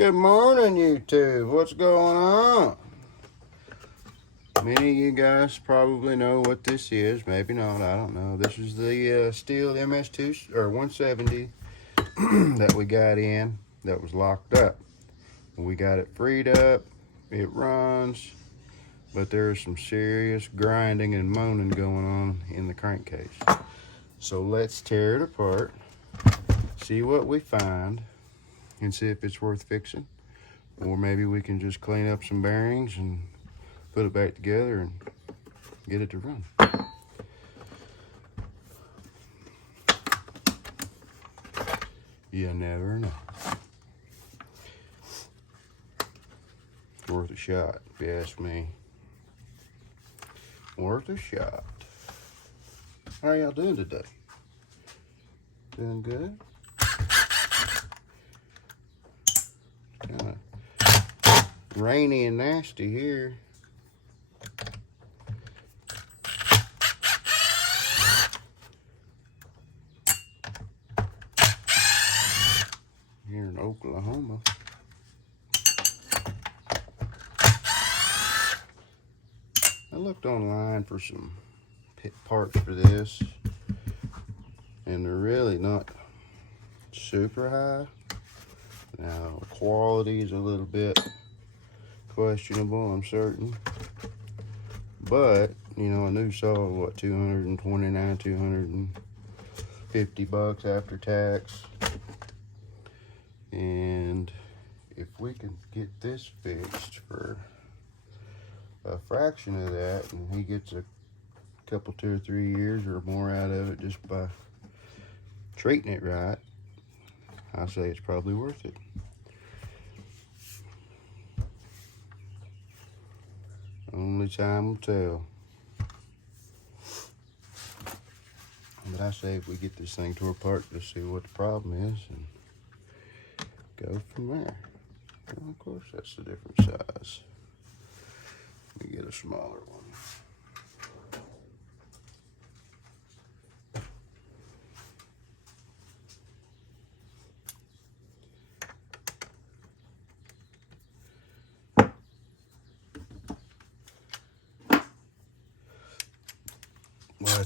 Good morning, YouTube. What's going on? Many of you guys probably know what this is. Maybe not. I don't know. This is the Stihl MS170 that we got in that was locked up. We got it freed up. It runs, but there's some serious grinding and moaning going on in the crankcase. So let's tear it apart, see what we find, and see if it's worth fixing. Or maybe we can just clean up some bearings and put it back together and get it to run. You never know. Worth a shot, if you ask me. Worth a shot. How are y'all doing today? Doing good? Kind of rainy and nasty here. Here in Oklahoma. I looked online for some parts for this, and they're really not super high. Now, the quality is a little bit questionable, I'm certain. But, you know, a new saw, what, $229, $250 after tax. And if we can get this fixed for a fraction of that, and he gets a couple, 2 or 3 years or more out of it just by treating it right, I say it's probably worth it. Only time will tell. But I say if we get this thing tore apart, just see what the problem is and go from there. Well, of course, that's a different size. Let me get a smaller one. Well,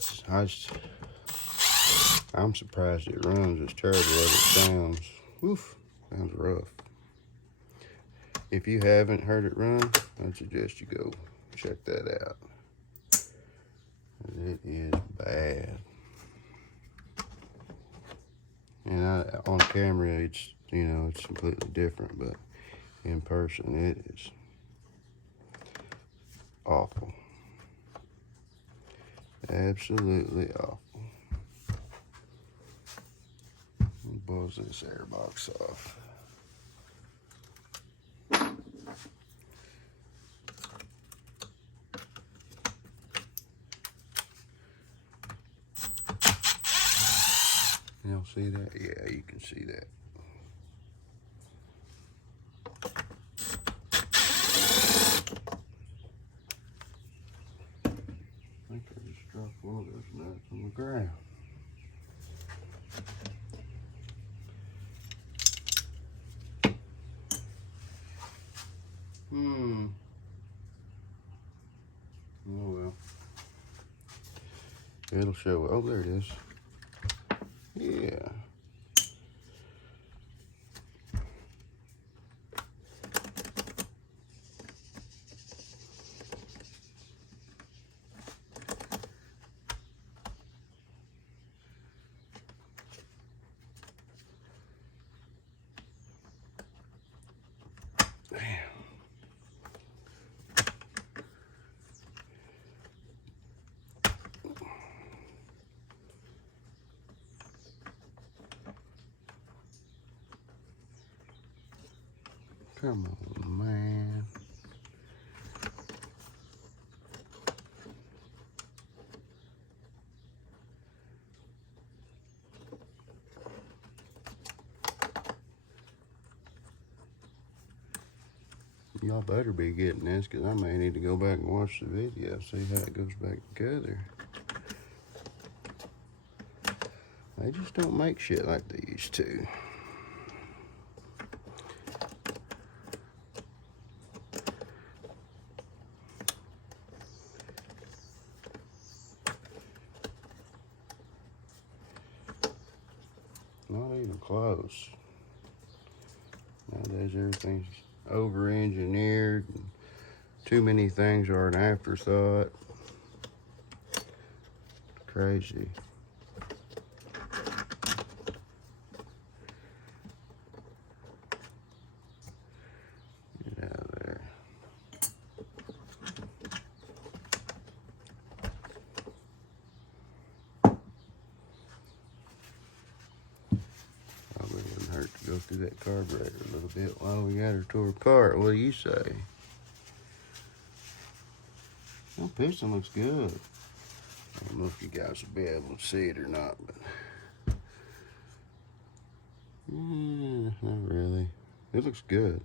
I'm surprised it runs as terrible as it sounds. Oof, sounds rough. If you haven't heard it run, I'd suggest you go check that out. It is bad. And on camera, it's, you know, it's completely different, but in person, it is awful. Absolutely awful. Buzz this air box off. Y'all see that? Yeah, you can see that. I think I just dropped one of those nuts on the ground. Oh well. It'll show. Oh, there it is. Yeah. Come on, man. Y'all better be getting this, because I may need to go back and watch the video, see how it goes back together. They just don't make shit like they used to. close. Nowadays everything's over-engineered. Too many things are an afterthought. Crazy. Get out of there. Probably wouldn't hurt to go through that carburetor a little bit while we got her tore apart. What do you say? That piston looks good. I don't know if you guys will be able to see it or not, but not really. It looks good.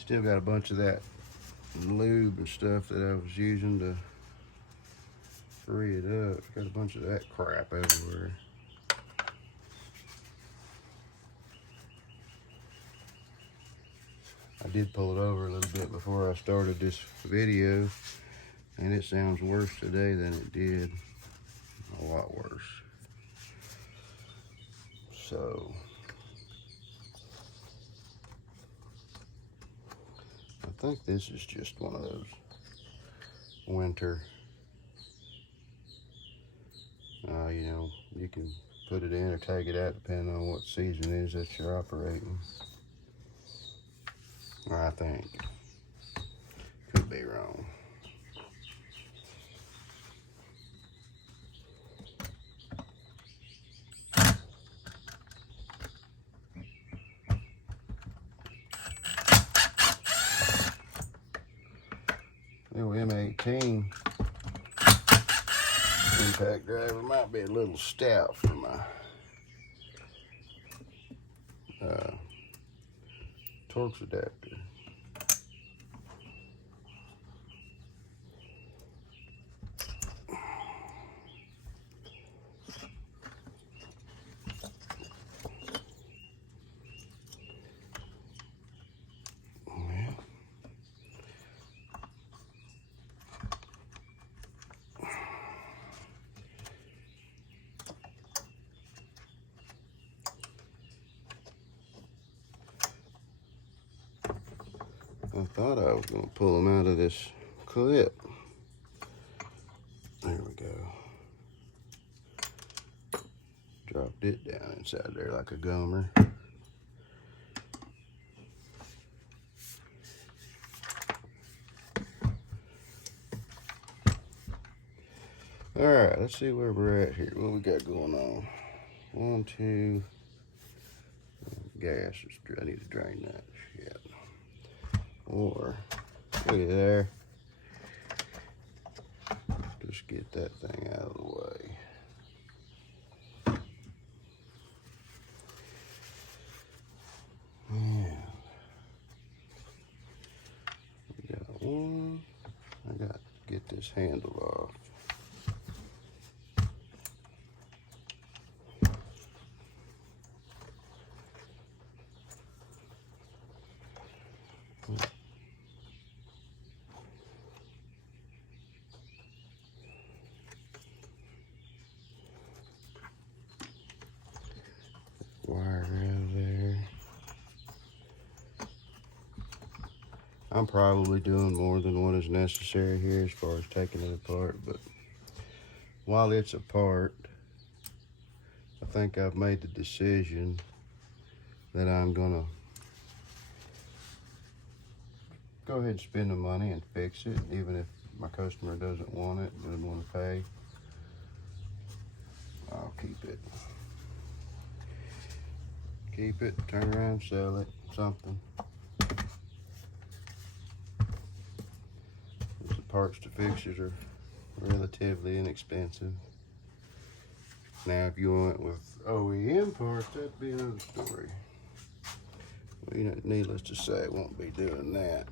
Still got a bunch of that lube and stuff that I was using to free it up. Got a bunch of that crap everywhere. I did pull it over a little bit before I started this video, and it sounds worse today than it did. A lot worse. So I think this is just one of those winter, you know, you can put it in or take it out depending on what season it is that you're operating. I think. Could be wrong. Little M18 impact driver might be a little stout for my Torx adapter. I thought I was going to pull them out of this clip. There we go. Dropped it down inside there like a gummer. All right, let's see where we're at here. What we got going on? 1, 2. Gas. I need to drain that shit. Or, look at there. Just get that thing out of the way. Yeah. We got one. I got to get this handle off. Wire out of there. I'm probably doing more than what is necessary here as far as taking it apart, but while it's apart, I think I've made the decision that I'm gonna go ahead and spend the money and fix it, even if my customer doesn't want it, doesn't want to pay. I'll keep it. Keep it, turn around, sell it, something. The parts to fix it are relatively inexpensive. Now, if you went with OEM parts, that'd be another story. Well, you know, needless to say, I won't be doing that.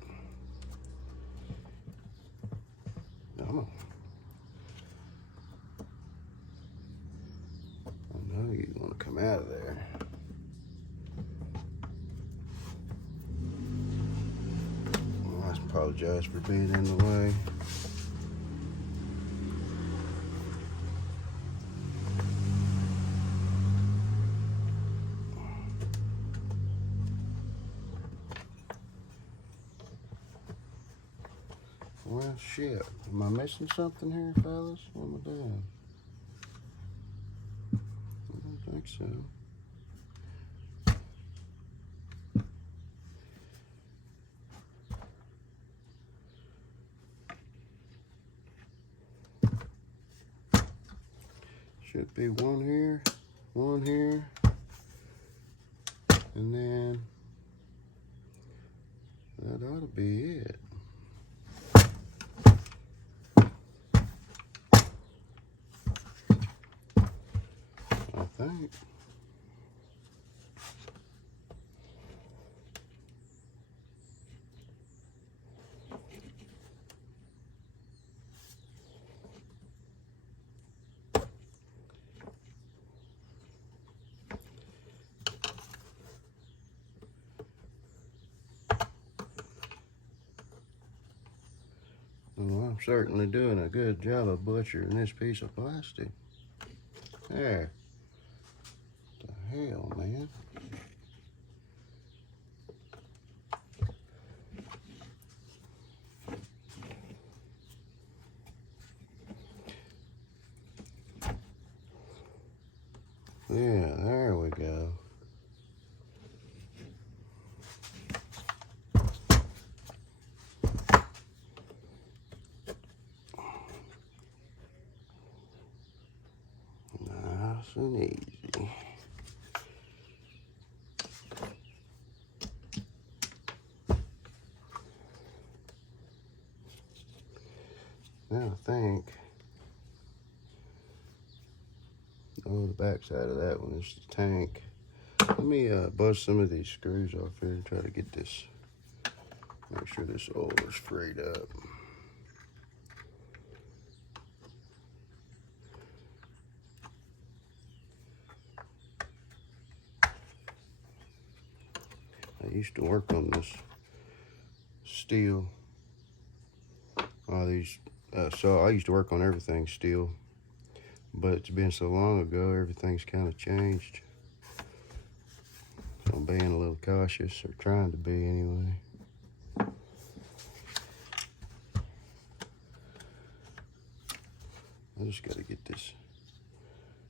Come on. I know you want to come out of there. Well, I apologize for being in the way. Well, shit. Am I missing something here, fellas? What am I doing? I don't think so. Should be one here, and then that ought to be it. I think. Well, I'm certainly doing a good job of butchering this piece of plastic. There. What the hell, man? Yeah, there we go. Nice and easy. Now I think, oh, the back side of that one is the tank. Let me buzz some of these screws off here and try to get this, make sure this oil is freed up. I used to work on this Stihl. So I used to work on everything Stihl, but it's been so long ago, everything's kind of changed. So I'm being a little cautious, or trying to be anyway. I just got to get this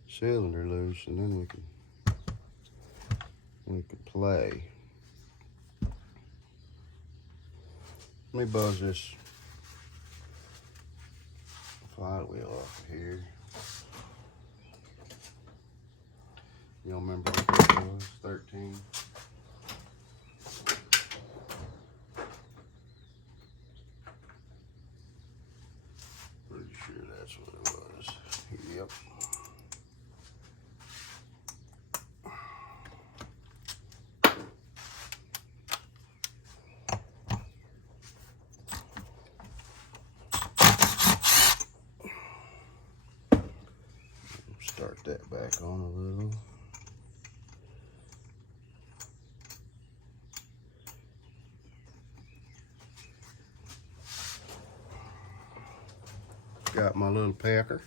cylinder loose, and then we can play. Let me buzz this flywheel off of here. You don't remember what that was? 13. Pretty sure that's what it was. Yep. Start that back on a little. Got my little packer.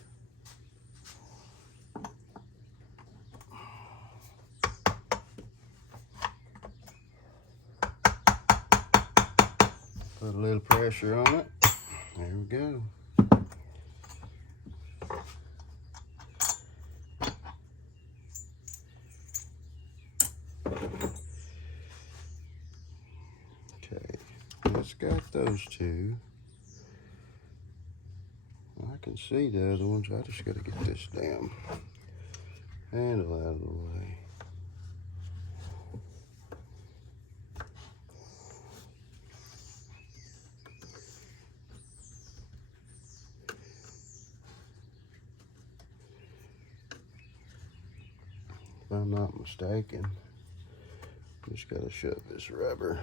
Put a little pressure on it. There we go. Okay, it's got those two. I can see the other ones. I just got to get this damn handle out of the way. if I'm not mistaken. Just gotta shove this rubber.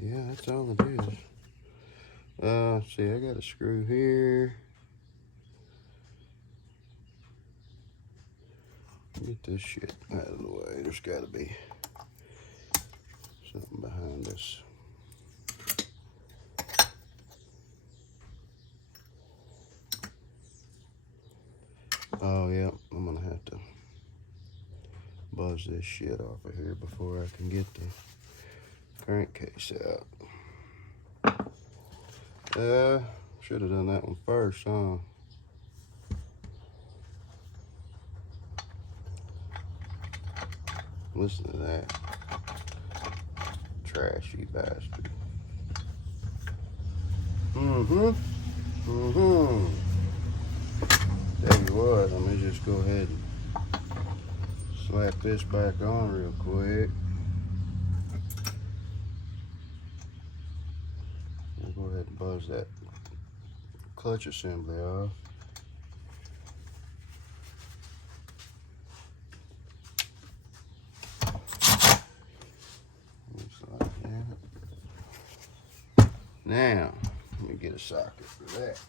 Yeah, that's all it is. See, I got a screw here. Get this shit out of the way. There's gotta be something behind this. Oh, yeah, I'm gonna have to buzz this shit off of here before I can get the crankcase out. Should have done that one first, huh? Listen to that. Trashy bastard. Mm-hmm. Tell you what, let me just go ahead and slap this back on real quick. We'll go ahead and buzz that clutch assembly off. Looks like that. Now, let me get a socket for that.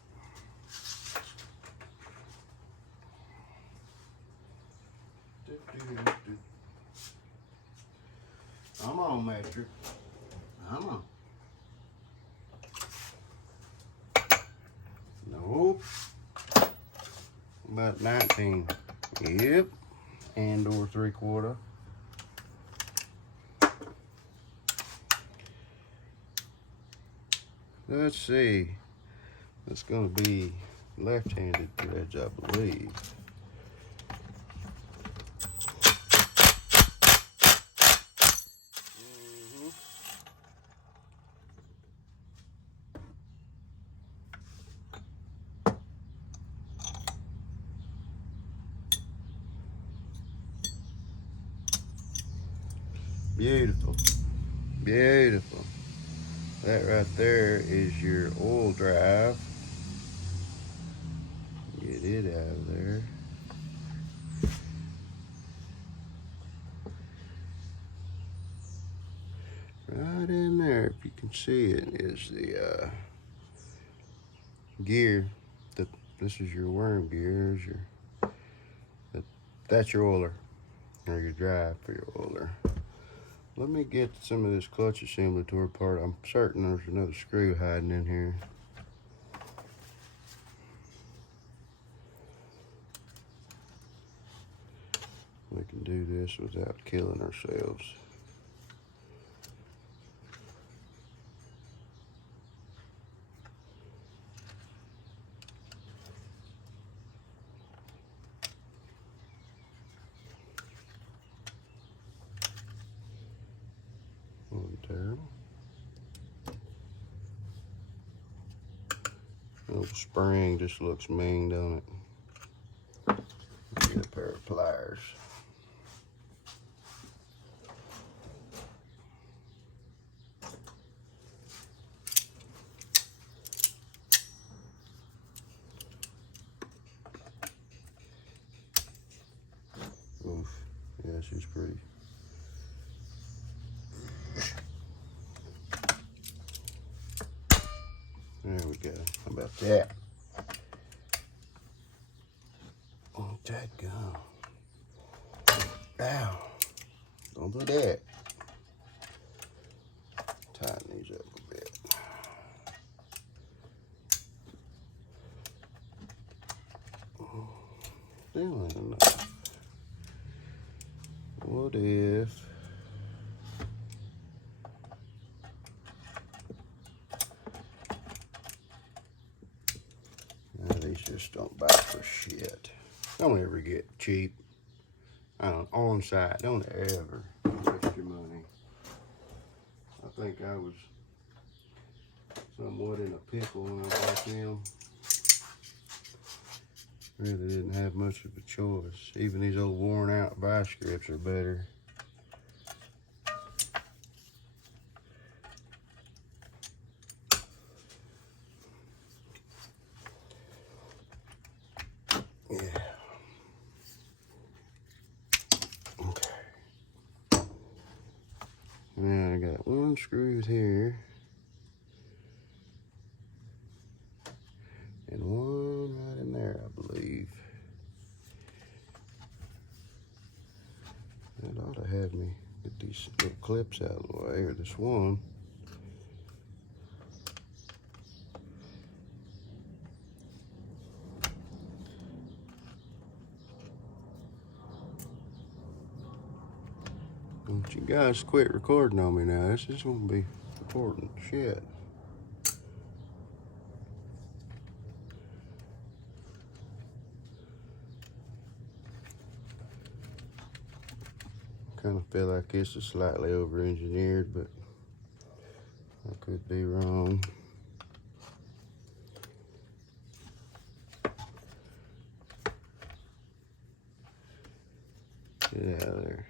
Come on, Metric. Come on. Nope. About 19. Yep. And or 3/4. Let's see. It's going to be left-handed threads, I believe. Beautiful. Beautiful. That right there is your oil drive. Get it out of there. Right in there, if you can see it, is the gear. This is your worm gear. That's your oiler, or your drive for your oiler. Let me get some of this clutch assembly tore apart. I'm certain there's another screw hiding in here. We can do this without killing ourselves. Terrible. Little spring just looks mean, don't it? Get a pair of pliers. Oof. Yeah, she's pretty. There we go. How about that? Oh, that go. Ow. Don't do that. Tighten these up a bit. Still ain't enough. What if these just don't bite for shit? Don't ever get cheap. On site. Don't ever waste your money. I think I was somewhat in a pickle when I bought them. Really didn't have much of a choice. Even these old worn out vice grips are better. Yeah. Okay. Now I got one screw here. And one right in there, I believe. That ought to have me get these little clips out of the way, or this one. Don't you guys quit recording on me now. This is gonna be important shit. Kind of feel like this is slightly over-engineered, but I could be wrong. Get out of there.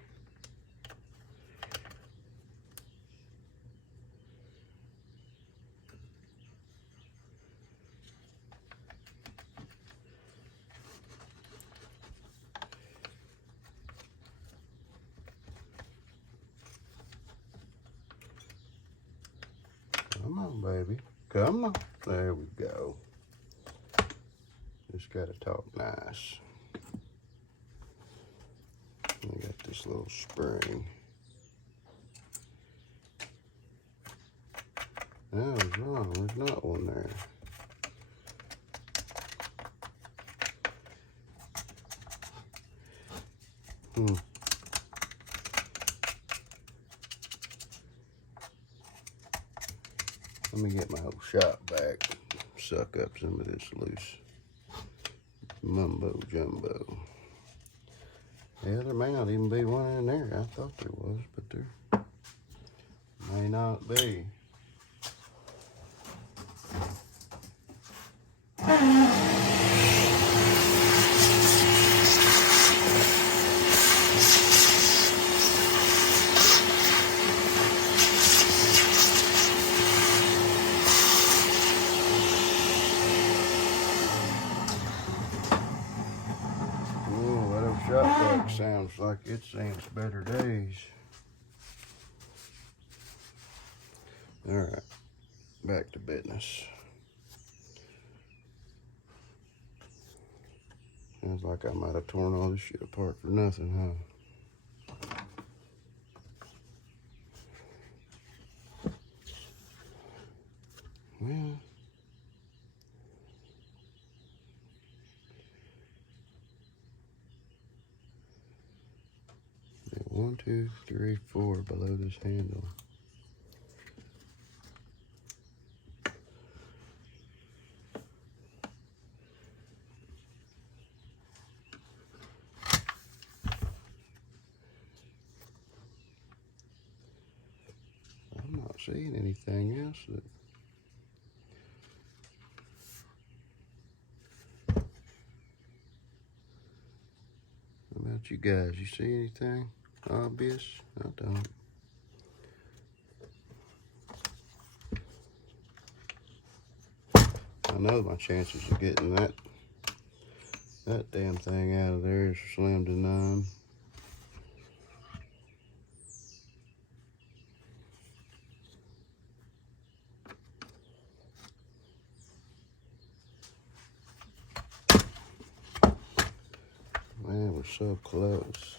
Come on, baby. Come on. There we go. Just gotta talk nice. I got this little spring. I was wrong. There's not one there. Let me get my whole shop back. Suck up some of this loose mumbo jumbo. Yeah, there may not even be one in there. I thought there was, but there may not be. Shop vac sounds like it's seen its better days. All right, back to business. Sounds like I might have torn all this shit apart for nothing, huh? Well, 1, 2, 3, 4 below this handle. I'm not seeing anything else that How about you guys? You see anything obvious? I don't. I know my chances of getting that damn thing out of there is slim to none. Man, we're so close.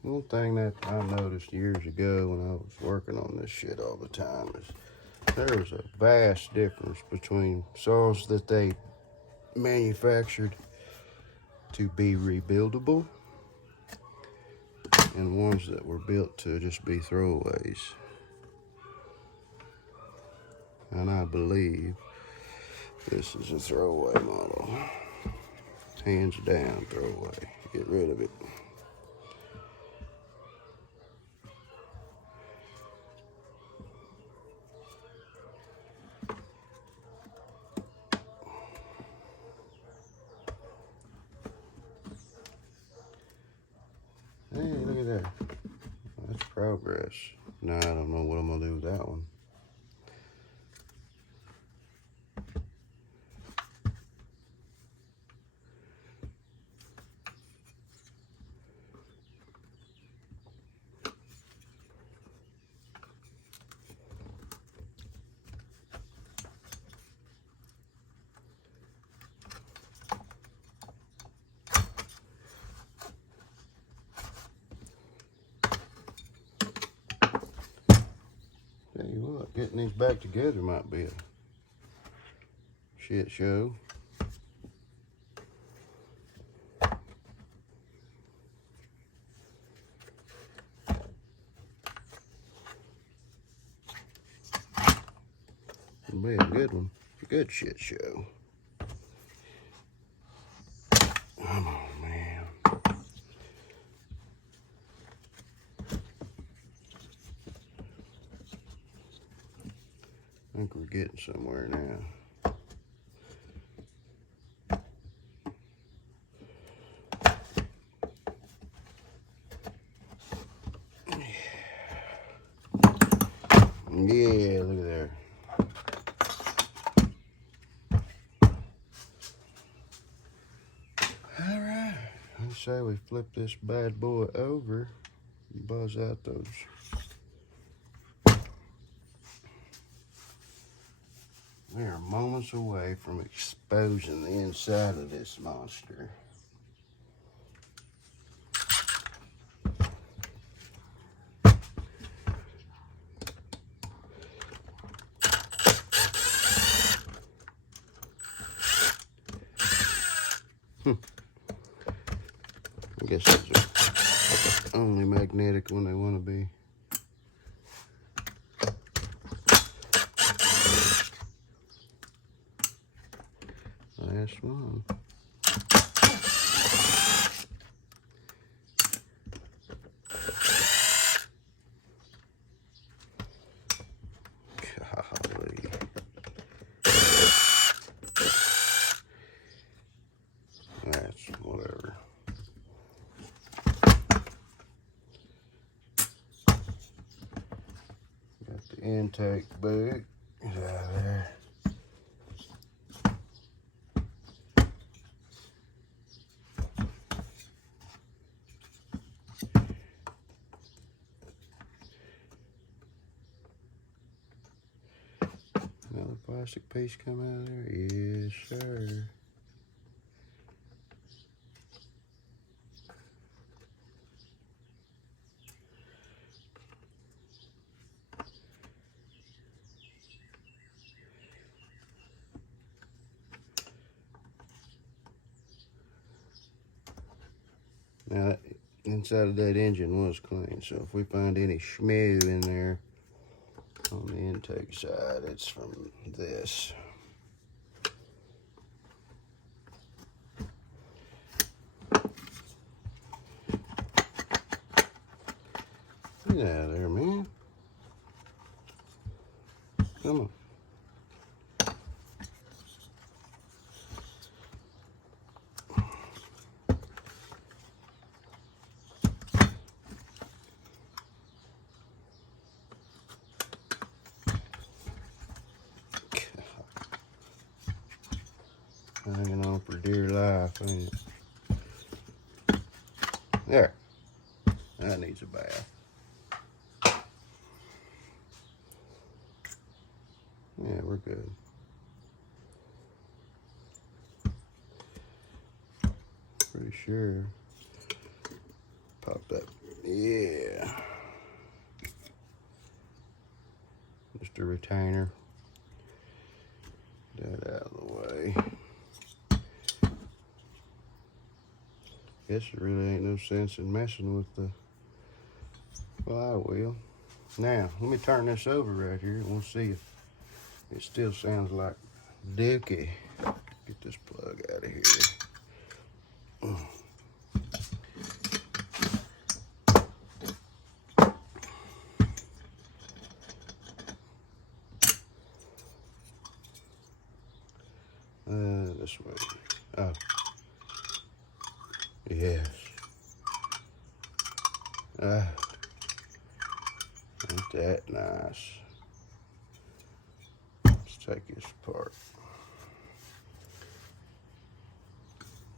One thing that I noticed years ago when I was working on this shit all the time is there was a vast difference between saws that they manufactured to be rebuildable and ones that were built to just be throwaways. And I believe this is a throwaway model. Hands down throwaway. Get rid of it. Now I don't know what I'm gonna do with that one. Tell you what, getting these back together might be a shit show. It'll be a good one. A good shit show. Come on, man. I think we're getting somewhere now. Yeah, look at there. All right. Let's say we flip this bad boy over, buzz out those. We are moments away from exposing the inside of this monster. I guess those are only magnetic when they want to be. Last one. Golly. That's whatever. Got the intake boot. Get out of there. Another plastic piece come out of there? Yes, sir. Now, that inside of that engine was clean, so if we find any schmoo in there on the intake side, it's from this. Get out of there, man. Come on. Hanging on for dear life, ain't it? There. That needs a bath. Yeah, we're good. Pretty sure. Pop that. Yeah. Just a retainer. That out of the way. Guess there really ain't no sense in messing with the flywheel. Now, let me turn this over right here and we'll see if it still sounds like Dookie. Get this plug out of here. This way. Oh. Yes. Ain't that nice. Let's take this apart.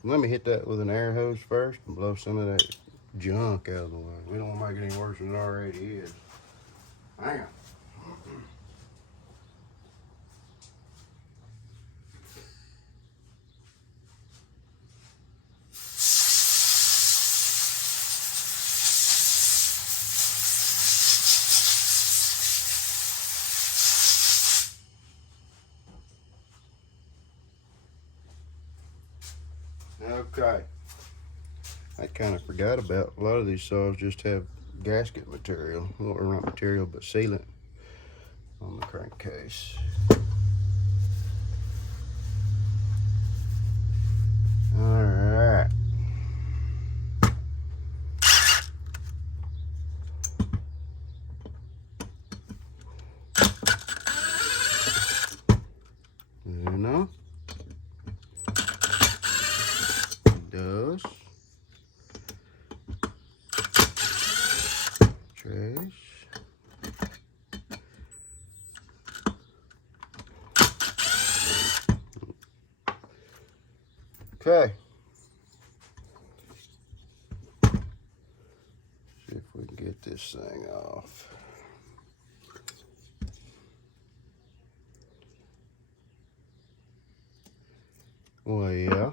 Let me hit that with an air hose first and blow some of that junk out of the way. We don't want to make it any worse than it already is. Hang on. Okay. I kind of forgot about a lot of these saws just have gasket material, or not material, but sealant on the crankcase. All right. Uno. Dos. Tres. Okay. See if we can get this thing off. Well, yeah.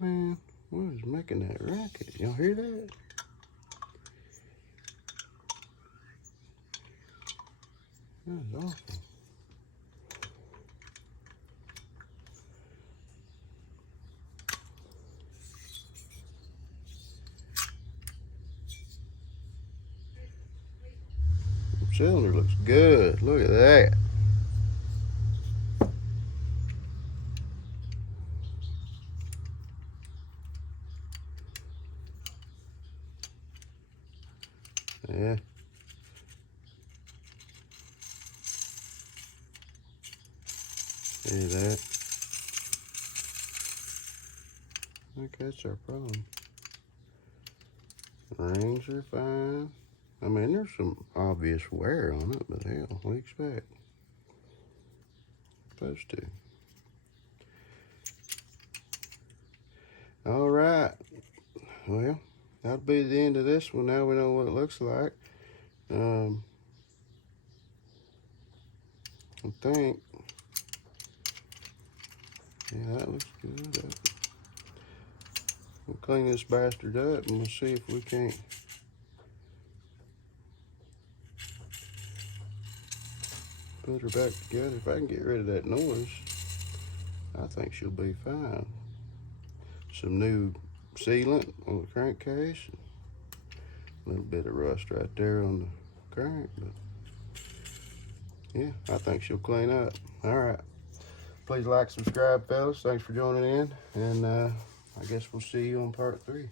Man, what is making that racket? Y'all hear that? That's awful. The cylinder looks good. Look at that. Yeah. See that? I think that's our problem. Rings are fine. I mean, there's some obvious wear on it, but hell, what do you expect? Supposed to. All right. Well, that'll be the end of this one. Now we know what it looks like. I think. Yeah, that looks good. We'll clean this bastard up and we'll see if we can't put her back together. If I can get rid of that noise, I think she'll be fine. Some new sealant on the crankcase. A little bit of rust right there on the crank, but yeah, I think she'll clean up. All right. Please like, subscribe, fellas. Thanks for joining in, and I guess we'll see you on part 3.